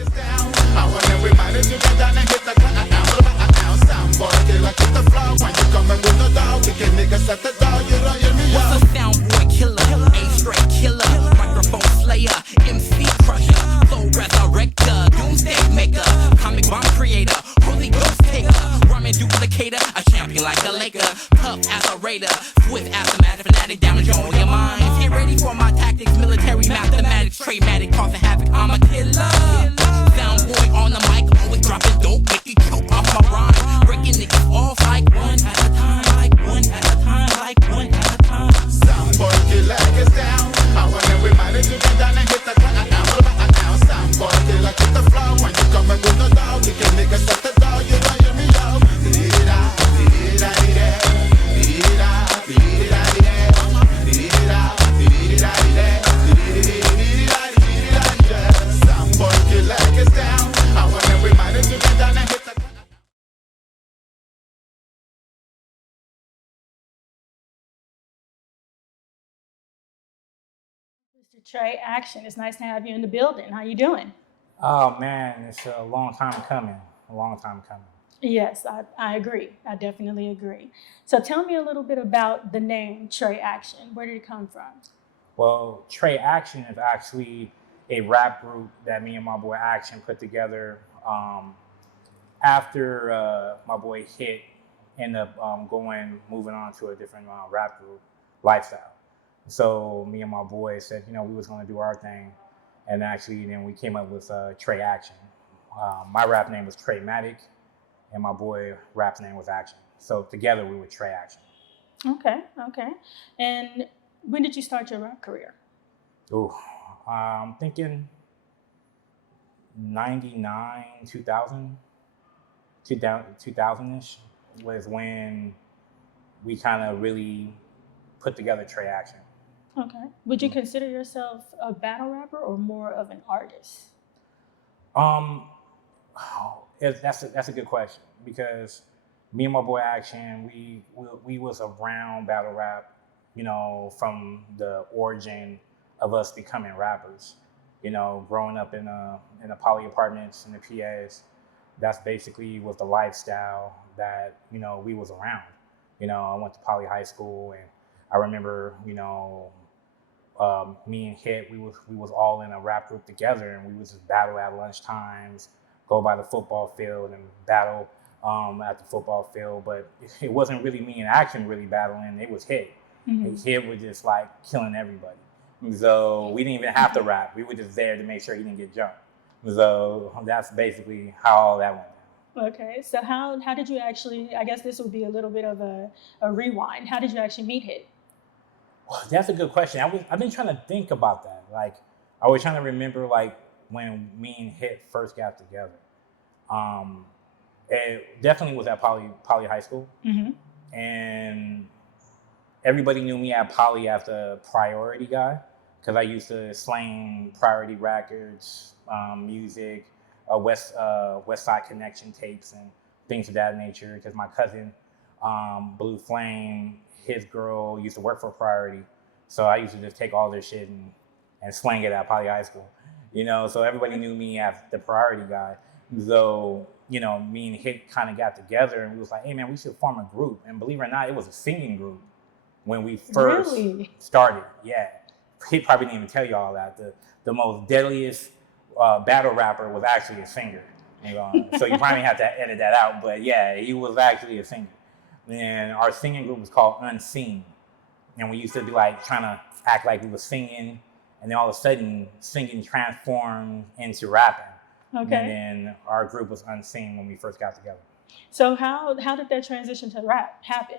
I want everybody to get down and hit the ground. Soundboy killer, keep the flow. When you coming with the dog, we can niggas at the door. You know, hear me out. What's a soundboy killer? A straight killer, microphone slayer, MC crusher, flow resurrector, doomsday maker, comic bomb creator, Holy Ghost taker, rhyming duplicator, a champion like a Laker, tough as a raider, swift as a matter fanatic, damage on your minds. Get ready for my tactics, military mathematics, TreMatic, causing havoc. I'm a killer. Soundboy on the mic, always dropping dope, make you choke off my rhyme, breaking niggas off like one at a time, like one at a time, like one at a time. Soundboy killer, get down. I want everybody to get down and hit the ground. Soundboy killer, keep the flow. When you coming with the dog, we can niggas at the door. You know, hear me out. Soundboy killer, get down. I want everybody to get down and hit the ground. Mr. TreAction, it's nice to have you in the building. How you doing? Oh man, it's a long time coming. A long time coming. Yes, I agree. I definitely agree. So tell me a little bit about the name TreAction. Where did it come from? Well, TreAction is actually a rap group that me and my boy Action put together after my boy H.I.T ended up moving on to a different rap group, Lifestyle. So me and my boy said, you know, we was gonna do our thing, and actually then we came up with TreAction. My rap name was TreMatic, and my boy rap's name was Action. So together we were TreAction. Okay. And when did you start your rap career? Ooh, I'm thinking 99, 2000-ish was when we kind of really put together TreAction. Okay. Would you consider yourself a battle rapper or more of an artist? That's a good question, because me and my boy Action, we was around battle rap, you know, from the origin of us becoming rappers. You know, growing up in the poly apartments in the PAs, that's basically was the lifestyle that, you know, we was around. You know, I went to poly high school, and I remember, you know, me and H.I.T, we was all in a rap group together, and we would just battle at lunch times, go by the football field and battle at the football field. But it wasn't really me and Action really battling, it was H.I.T. Mm-hmm. And H.I.T was just like killing everybody. So we didn't even have to rap. We were just there to make sure he didn't get jumped. So that's basically how all that went down. Okay, so how did you actually, I guess this would be a little bit of a rewind. How did you actually meet H.I.T? Well, that's a good question. I've been trying to think about that. Like, I was trying to remember like when me and H.I.T first got together. It definitely was at Poly High School. Mm-hmm. And everybody knew me at Poly as the priority guy, because I used to slang Priority Records, music, West Side Connection tapes and things of that nature, because my cousin, Blue Flame, his girl used to work for Priority. So I used to just take all their shit and slang it at Poly High School. You know, so everybody knew me as the priority guy. So, you know, me and H.I.T kind of got together, and we was like, hey man, we should form a group. And believe it or not, it was a singing group when we first started. Yeah. H.I.T probably didn't even tell you all that. The most deadliest battle rapper was actually a singer. You know? So you probably have to edit that out, but yeah, he was actually a singer. And our singing group was called Unseen. And we used to be like trying to act like we were singing, and then all of a sudden singing transformed into rapping. Okay. And then our group was Unseen when we first got together. So how did that transition to rap happen?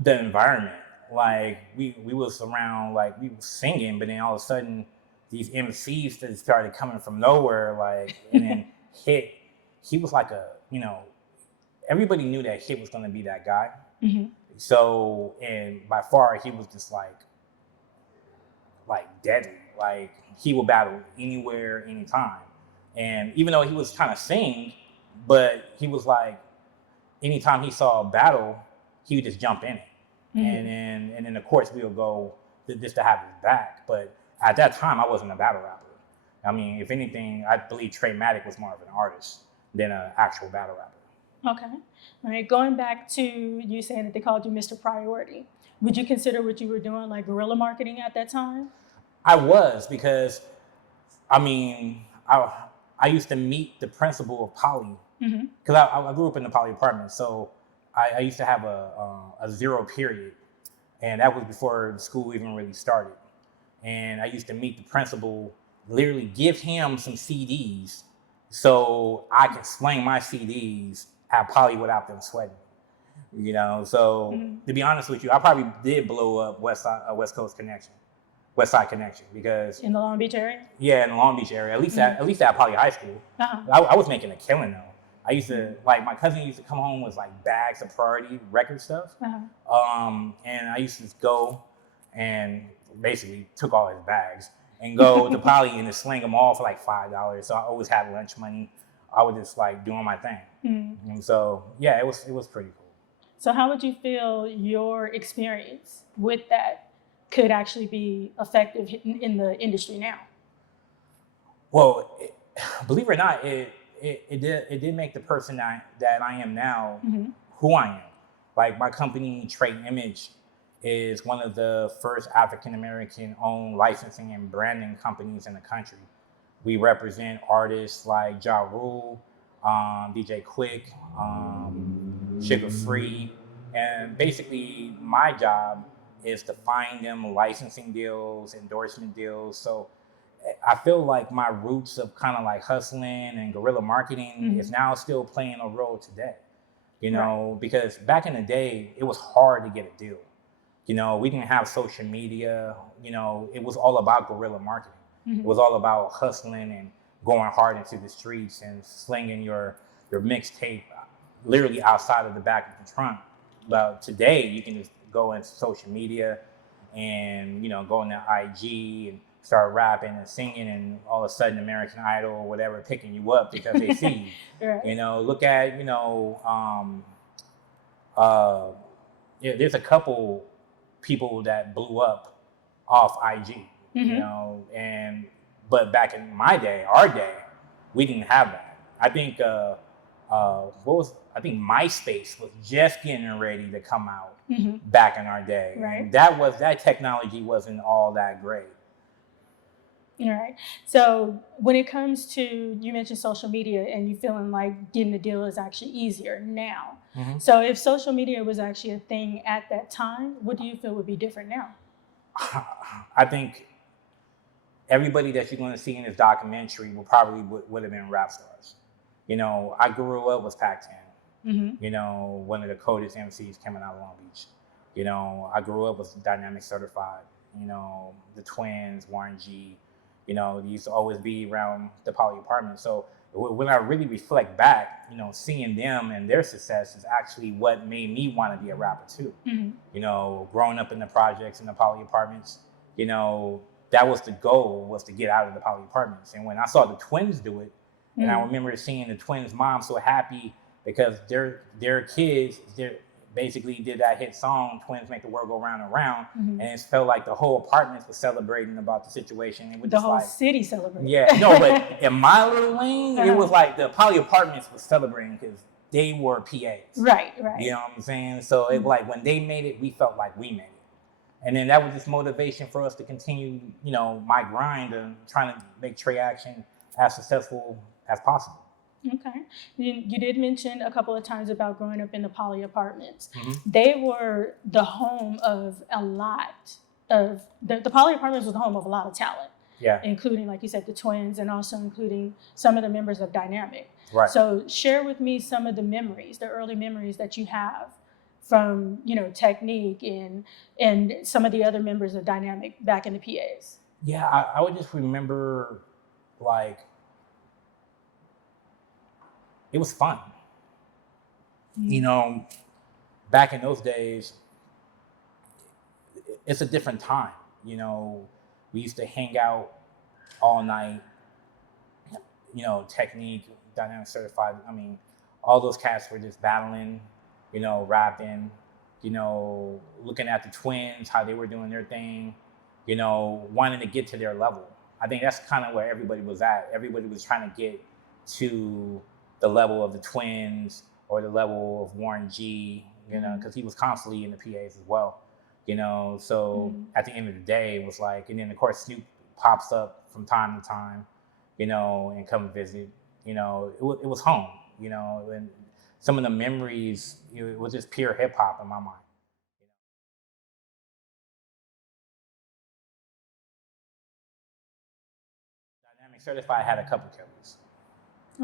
The environment. Like we was around, like we were singing, but then all of a sudden these MCs that started coming from nowhere, like, and then H.I.T, he was like a, you know, everybody knew that H.I.T was gonna be that guy. Mm-hmm. So, and by far he was just like deadly. Like he would battle anywhere, anytime. And even though he was trying to sing, but he was like, anytime he saw a battle, he would just jump in it. Mm-hmm. And then of course we would go just to have his back. But at that time I wasn't a battle rapper. I mean, if anything, I believe TreMatic was more of an artist than an actual battle rapper. Okay. All right. Going back to you saying that they called you Mr. Priority, would you consider what you were doing like guerrilla marketing at that time? I was, because I mean, I used to meet the principal of Poly, because I grew up in the Poly apartment, so I used to have a zero period, and that was before the school even really started. And I used to meet the principal, literally give him some CDs so I could sling my CDs at Poly without them sweating. You know, so to be honest with you, I probably did blow up West Coast Connection. West Side Connection, because In the Long Beach area? yeah, in the Long Beach area, at least at Poly High School, I was making a killing though. I used to like, my cousin used to come home with like bags of priority record stuff, and I used to just go and basically took all his bags and go to Poly and just sling them all for like $5. So I always had lunch money. I was just like doing my thing, and so yeah, it was pretty cool. So how would you feel your experience with that could actually be effective in the industry now? Well, believe it or not, it did make the person that I am now who I am. Like, my company, TreImage, is one of the first African-American owned licensing and branding companies in the country. We represent artists like Ja Rule, DJ Quick, Sugar Free, and basically my job is to find them licensing deals, endorsement deals. So I feel like my roots of kind of like hustling and guerrilla marketing is now still playing a role today. You know, because back in the day, it was hard to get a deal. You know, we didn't have social media. You know, it was all about guerrilla marketing. It was all about hustling and going hard into the streets and slinging your mixtape literally outside of the back of the trunk. But today, you can just go into social media and, you know, go into IG and start rapping and singing, and all of a sudden American Idol or whatever picking you up because they see you. Right. You know, look at, you know, yeah, there's a couple people that blew up off IG, you know, but back in my day, our day, we didn't have that. I think I think MySpace was just getting ready to come out back in our day. Right. And that technology wasn't all that great. All right. So when it comes to, you mentioned social media and you feeling like getting a deal is actually easier now. So if social media was actually a thing at that time, what do you feel would be different now? I think everybody that you're going to see in this documentary would have been rap stars. You know, I grew up with Pac-10. You know, one of the coldest MCs coming out of Long Beach. You know, I grew up with Dynamic Certified. You know, the Twins, Warren G. You know, they used to always be around the Poly apartment. So when I really reflect back, you know, seeing them and their success is actually what made me want to be a rapper too. You know, growing up in the projects in the Poly apartments, you know, that was the goal, was to get out of the Poly apartments. And when I saw the Twins do it, and I remember seeing the Twins' mom so happy because their kids, basically did that hit song, Twins Make the World Go Round and Round, and it felt like the whole apartment was celebrating about the situation. It was The just whole like, city celebrated. yeah, no, but in my little lane, it was like the Poly apartments was celebrating because they were PAs. Right. You know what I'm saying? So it like when they made it, we felt like we made it. And then that was just motivation for us to continue, you know, my grind and trying to make TreAction as successful as possible. Okay. You did mention a couple of times about growing up in the Poly apartments. They were the home of a lot of, the Poly apartments was the home of a lot of talent. Yeah. Including, like you said, the Twins, and also including some of the members of Dynamic. Right. So share with me some of the memories, the early memories that you have from, you know, Technique and some of the other members of Dynamic back in the PAs. Yeah, I would just remember, like, it was fun. You know, back in those days, it's a different time. You know, we used to hang out all night. You know, Technique, Dynamic Certified. I mean, all those cats were just battling, you know, rapping, you know, looking at the Twins, how they were doing their thing, you know, wanting to get to their level. I think that's kind of where everybody was at. Everybody was trying to get to the level of the Twins or the level of Warren G, you know, because he was constantly in the PAs as well, you know. So at the end of the day, it was like, and then of course Snoop pops up from time to time, you know, and come visit. You know, it was home, you know, and some of the memories, it was just pure hip hop in my mind. Dynamic Certified had a couple killers.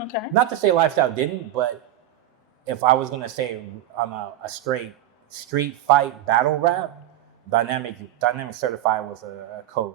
Okay. Not to say Lifestyle didn't, but if I was gonna say on a straight street fight battle rap, Dynamic Certified was a code.